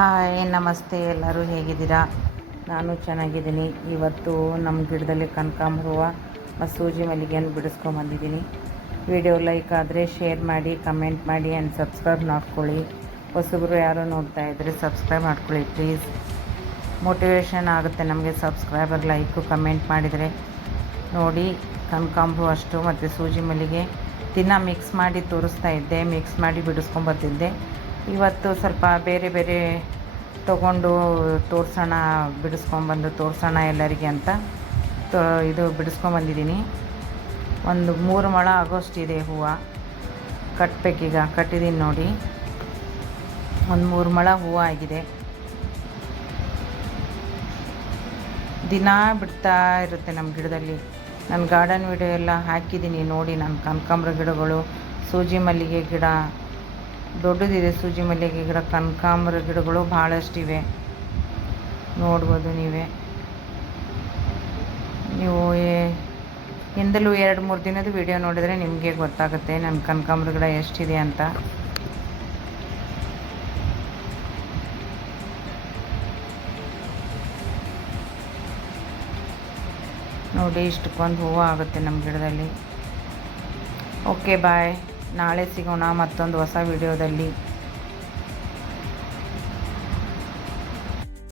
Hi ನಮಸ್ತೆ, ಎಲ್ಲರೂ ಹೇಗಿದ್ದೀರಾ? ನಾನು ಚೆನ್ನಾಗಿದ್ದೀನಿ. ಇವತ್ತು ನಮ್ಮ ಗಿಡದಲ್ಲಿ ಕನಕಾಂಬರ ಹೂವು ಮತ್ತು ಸೂಜಿ ಮಲ್ಲಿಗೆಯನ್ನು ಬಿಡಿಸ್ಕೊಂಬಂದಿದ್ದೀನಿ. ವಿಡಿಯೋ ಲೈಕ್ ಆದರೆ ಶೇರ್ ಮಾಡಿ, ಕಮೆಂಟ್ ಮಾಡಿ ಆ್ಯಂಡ್ ಸಬ್ಸ್ಕ್ರೈಬ್ ಮಾಡ್ಕೊಳ್ಳಿ. ಹೊಸಬರು ಯಾರು ನೋಡ್ತಾ ಇದ್ದರೆ ಸಬ್ಸ್ಕ್ರೈಬ್ ಮಾಡ್ಕೊಳ್ಳಿ ಪ್ಲೀಸ್. ಮೋಟಿವೇಶನ್ ಆಗುತ್ತೆ ನಮಗೆ ಸಬ್ಸ್ಕ್ರೈಬರ್, ಲೈಕು, ಕಮೆಂಟ್ ಮಾಡಿದರೆ. ನೋಡಿ, ಕನಕಾಂಬರ ಅಷ್ಟು ಮತ್ತು ಸೂಜಿ ಮಲ್ಲಿಗೆ ದಿನ ಮಿಕ್ಸ್ ಮಾಡಿ ತೋರಿಸ್ತಾ ಇದ್ದೆ, ಮಿಕ್ಸ್ ಮಾಡಿ ಬಿಡಿಸ್ಕೊಂಬರ್ತಿದ್ದೆ. ಇವತ್ತು ಸ್ವಲ್ಪ ಬೇರೆ ಬೇರೆ ತೊಗೊಂಡು ತೋರಿಸೋಣ, ಬಿಡಿಸ್ಕೊಂಬಂದು ತೋರಿಸೋಣ ಎಲ್ಲರಿಗೆ ಅಂತ ಇದು ಬಿಡಿಸ್ಕೊಂಬಂದಿದ್ದೀನಿ. ಒಂದು 3 ಮೊಳ ಆಗೋಷ್ಟಿದೆ ಹೂವು. ಕಟ್ಟಬೇಕೀಗ, ಕಟ್ಟಿದ್ದೀನಿ ನೋಡಿ. ಒಂದು 3 ಮೊಳ ಹೂವು ಆಗಿದೆ. ದಿನ ಬಿಡ್ತಾ ಇರುತ್ತೆ ನಮ್ಮ ಗಿಡದಲ್ಲಿ. ನಾನು ಗಾರ್ಡನ್ ವಿಡಿಯೋ ಎಲ್ಲ ಹಾಕಿದ್ದೀನಿ ನೋಡಿ. ನಾನು ಕನಕಾಂಬರ ಗಿಡಗಳು, ಸೂಜಿ ಮಲ್ಲಿಗೆ ಗಿಡ ದೊಡ್ಡದಿದೆ, ಸೂಜಿ ಮಲ್ಲಿಗೆ ಗಿಡ, ಕನಕಾಂಬರ ಗಿಡಗಳು ಭಾಳಷ್ಟಿವೆ, ನೋಡ್ಬೋದು ನೀವೇ. ನೀವು ಹಿಂದಲೂ 2-3 ದಿನದ ವಿಡಿಯೋ ನೋಡಿದರೆ ನಿಮಗೆ ಗೊತ್ತಾಗುತ್ತೆ ನನ್ನ ಕನಕಾಂಬರ ಗಿಡ ಎಷ್ಟಿದೆ ಅಂತ. ನೋಡಿ, ಇಷ್ಟಕ್ಕೊಂದು ಹೂವು ಆಗುತ್ತೆ ನಮ್ಮ ಗಿಡದಲ್ಲಿ. ಓಕೆ ಬಾಯ್, ನಾಳೆ ಸಿಗೋಣ ಮತ್ತೊಂದು ಹೊಸ ವಿಡಿಯೋದಲ್ಲಿ.